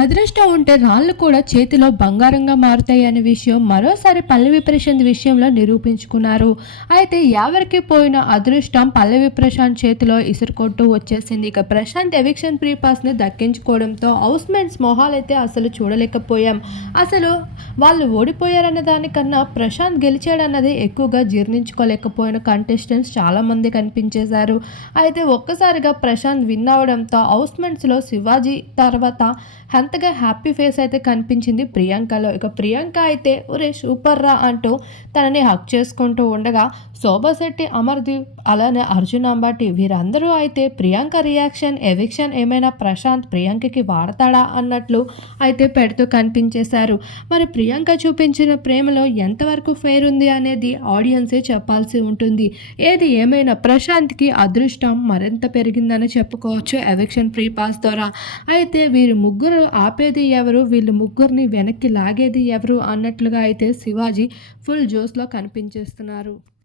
అదృష్టం ఉంటే రాళ్ళు కూడా చేతిలో బంగారంగా మారుతాయి అనే విషయం మరోసారి పల్లవి ప్రశాంత్ విషయంలో నిరూపించుకున్నారు. అయితే ఎవరికి పోయిన అదృష్టం పల్లవి ప్రశాంత్ చేతిలో ఇసురుకొట్టు వచ్చేసింది. ఇక ప్రశాంత్ ఎవిక్షన్ ప్రీపాస్ని దక్కించుకోవడంతో హౌస్ మేట్స్ మొహాలైతే అసలు చూడలేకపోయాం. అసలు వాళ్ళు ఓడిపోయారన్న దానికన్నా ప్రశాంత్ గెలిచాడన్నది ఎక్కువగా జీర్ణించుకోలేకపోయిన కంటెస్టెంట్స్ చాలామంది కనిపించేశారు. అయితే ఒక్కసారిగా ప్రశాంత్ విన్ అవడంతో హౌస్ శివాజీ తర్వాత అంతగా హ్యాపీ ఫేస్ అయితే కనిపించింది ప్రియాంకలో. ఇక ప్రియాంక అయితే ఒరే సూపర్ రా అంటూ తనని హక్ చేసుకుంటూ ఉండగా శోభాశెట్టి అమర్దీప్ అలానే అర్జున్ అంబాటి వీరందరూ అయితే ప్రియాంక రియాక్షన్ ఎవిక్షన్ ఏమైనా ప్రశాంత్ ప్రియాంకకి వాడతాడా అన్నట్లు అయితే పెడుతూ కనిపించేశారు. మరి ప్రియాంక చూపించిన ప్రేమలో ఎంతవరకు ఫేర్ ఉంది అనేది ఆడియన్సే చెప్పాల్సి ఉంటుంది. ఏది ఏమైనా ప్రశాంత్కి అదృష్టం మరింత పెరిగిందని చెప్పుకోవచ్చు ఎవిక్షన్ ఫ్రీ పాస్ ద్వారా. అయితే వీరి ముగ్గురు ఆపేది ఎవరు? వీళ్ళు ముగ్గురిని వెనక్కి లాగేది ఎవరు? అన్నట్లుగా అయితే శివాజీ ఫుల్ జోస్లో కనిపించేస్తున్నారు.